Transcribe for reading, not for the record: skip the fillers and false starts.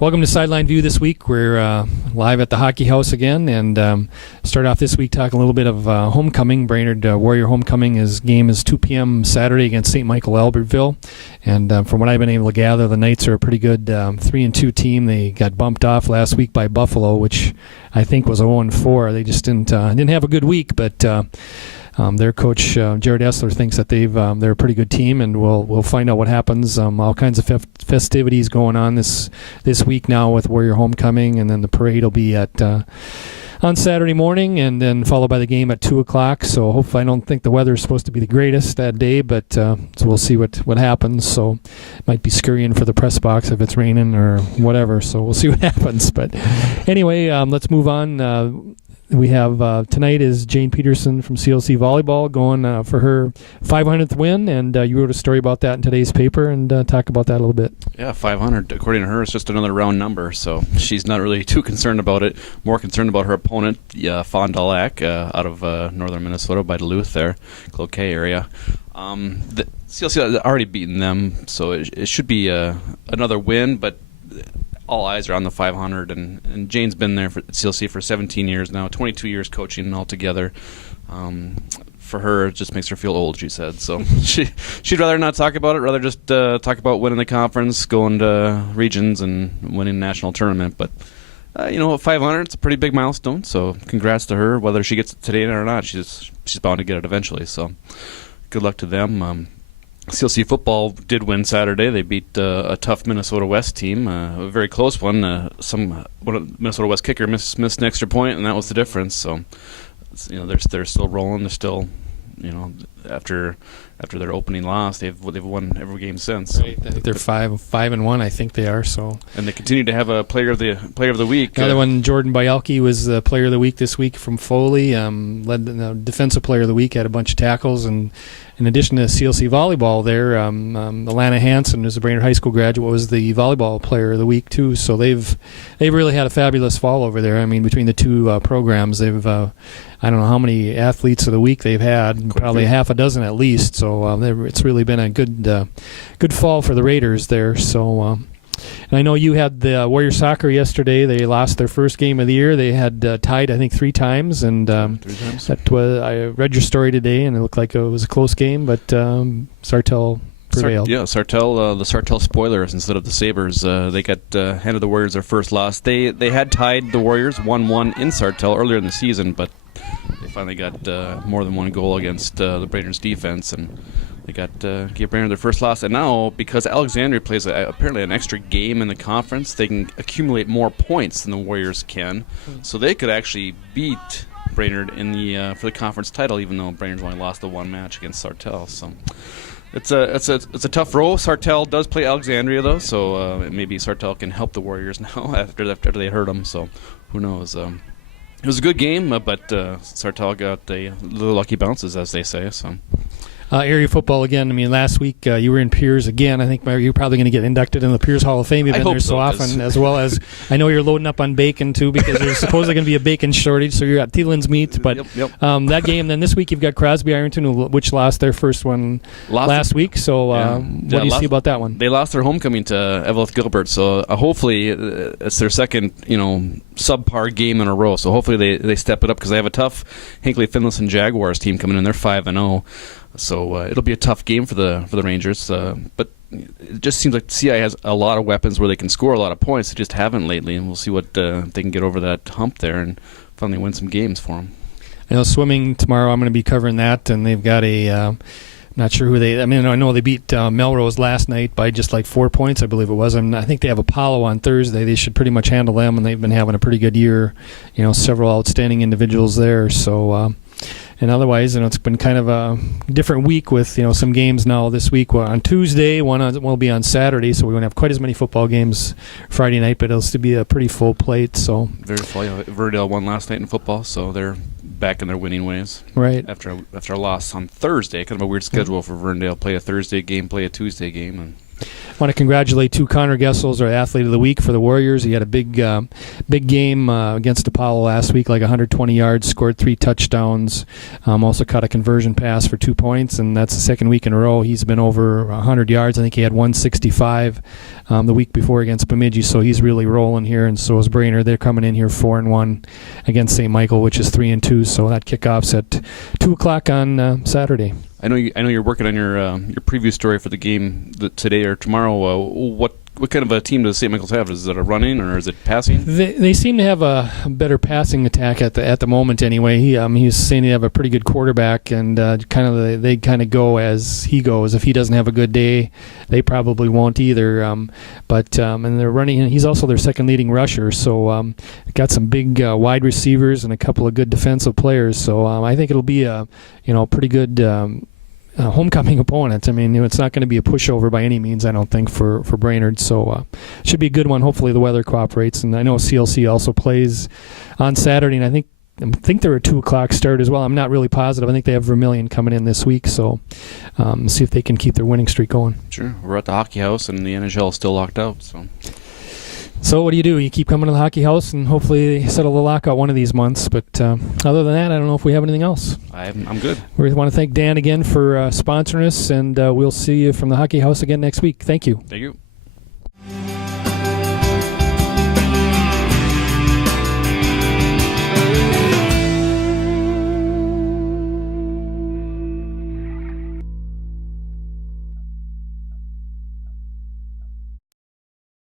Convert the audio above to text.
Welcome to Sideline View this week. We're live at the Hockey House again, and start off this week talking a little bit of homecoming. Brainerd Warrior Homecoming. His game is 2 p.m. Saturday against St. Michael Albertville, and from what I've been able to gather, the Knights are a pretty good 3-2 team. They got bumped off last week by Buffalo, which I think was 0-4. They just didn't have a good week, but their coach Jared Essler thinks that they're a pretty good team, and we'll find out what happens. All kinds of festivities going on this week now with Warrior Homecoming, and then the parade will be at on Saturday morning, and then followed by the game at 2:00. So hopefully, I don't think the weather is supposed to be the greatest that day, but so we'll see what happens. So it might be scurrying for the press box if it's raining or whatever. So we'll see what happens. But anyway, let's move on. We have tonight is Jane Peterson from CLC Volleyball going for her 500th win, and you wrote a story about that in today's paper, and talk about that a little bit. Yeah, 500, according to her, is just another round number, so she's not really too concerned about it. More concerned about her opponent, Fond du Lac, out of northern Minnesota by Duluth there, Cloquet area. The CLC has already beaten them, so it should be another win, but all eyes are on the 500, and Jane's been there for CLC for 17 years now, 22 years coaching altogether. For her, it just makes her feel old, she said. So she'd rather not talk about it, rather just talk about winning the conference, going to regions, and winning a national tournament. But, 500, it's a pretty big milestone, so congrats to her. Whether she gets it today or not, she's bound to get it eventually. So good luck to them. CLC football did win Saturday. They beat a tough Minnesota West team, a very close one. One of Minnesota West kicker missed an extra point, and that was the difference. So, they're still rolling. They're still, after their opening loss, they've won every game since. Right. I think they're 5-1. I think they are. So, and they continue to have a player of the week. Another one, Jordan Bialka, was the player of the week this week from Foley. Led the defensive player of the week, had a bunch of tackles, and in addition to CLC volleyball there, Alana Hansen, who's a Brainerd High School graduate, was the volleyball player of the week too. So they've really had a fabulous fall over there. I mean, between the two programs, they've I don't know how many athletes of the week they've had, probably half a dozen at least. So it's really been a good fall for the Raiders there. So. And I know you had the Warrior Soccer yesterday. They lost their first game of the year. They had tied, I think, 3 times. And 3 times. I read your story today, and it looked like it was a close game, but Sartell prevailed. Sartell, the Sartell Spoilers instead of the Sabres. They got handed the Warriors their first loss. They had tied the Warriors 1-1 in Sartell earlier in the season, but they finally got more than one goal against the Brainerd's defense, and they gave Brainerd their first loss. And now, because Alexandria plays apparently an extra game in the conference, they can accumulate more points than the Warriors can. So they could actually beat Brainerd in for the conference title, even though Brainerd's only lost the one match against Sartell. So it's a tough row. Sartell does play Alexandria though, so maybe Sartell can help the Warriors now after they hurt them. So who knows? It was a good game, but Sartell got a little lucky bounces, as they say. So. Area football again. I mean, last week you were in Piers again. I think you're probably going to get inducted in the Piers Hall of Fame. You've been there so often, as well as I know you're loading up on bacon too, because there's supposedly going to be a bacon shortage. So you're at Thielen's Meat, but yep. That game. Then this week you've got Crosby Ironton, which lost their first one last week. So what do you see about that one? They lost their homecoming to Evelyn Gilbert, so hopefully it's their second subpar game in a row. So hopefully they step it up, because they have a tough Hinckley Finlayson Jaguars team coming in. They're 5-0. So it'll be a tough game for the Rangers, but it just seems like CI has a lot of weapons where they can score a lot of points. They just haven't lately, and we'll see what they can get over that hump there and finally win some games for them. I know swimming tomorrow. I'm going to be covering that, and they've got a. Not sure who they. I mean, I know they beat Melrose last night by just like 4 points, I believe it was. I think they have Apollo on Thursday. They should pretty much handle them, and they've been having a pretty good year. Several outstanding individuals there. So. And otherwise, it's been kind of a different week with, some games now this week. Well, on Tuesday, one will be on Saturday, so we won't have quite as many football games Friday night, but it'll still be a pretty full plate. So very full. Verdale won last night in football, so they're back in their winning ways. Right. After a loss on Thursday, kind of a weird schedule for Verndale. Play a Thursday game, play a Tuesday game. And Want to congratulate Connor Gessels, our athlete of the week for the Warriors. He had a big game against Apollo last week, like 120 yards, scored 3 touchdowns, also caught a conversion pass for 2 points, and that's the second week in a row he's been over 100 yards. I think he had 165 the week before against Bemidji, so he's really rolling here, and so is Brainerd. They're coming in here 4-1 against St. Michael, which is 3-2, so that kickoff's at 2 o'clock on Saturday. I know you're working on your preview story for the game today or tomorrow. What kind of a team does St. Michael's have? Is it a running or is it passing? They seem to have a better passing attack at the moment. Anyway, he's saying they have a pretty good quarterback, and they kind of go as he goes. If he doesn't have a good day, they probably won't either. And they're running. He's also their second leading rusher, so got some big wide receivers and a couple of good defensive players. So I think it'll be a pretty good homecoming opponent. I mean, it's not going to be a pushover by any means, I don't think, for Brainerd. So it should be a good one. Hopefully the weather cooperates. And I know CLC also plays on Saturday, and I think they're a 2 o'clock start as well. I'm not really positive. I think they have Vermilion coming in this week, so see if they can keep their winning streak going. Sure. We're at the Hockey House, and the NHL is still locked out, So what do? You keep coming to the Hockey House, and hopefully they settle the lockout one of these months. But other than that, I don't know if we have anything else. I'm good. We want to thank Dan again for sponsoring us, and we'll see you from the Hockey House again next week. Thank you. Thank you.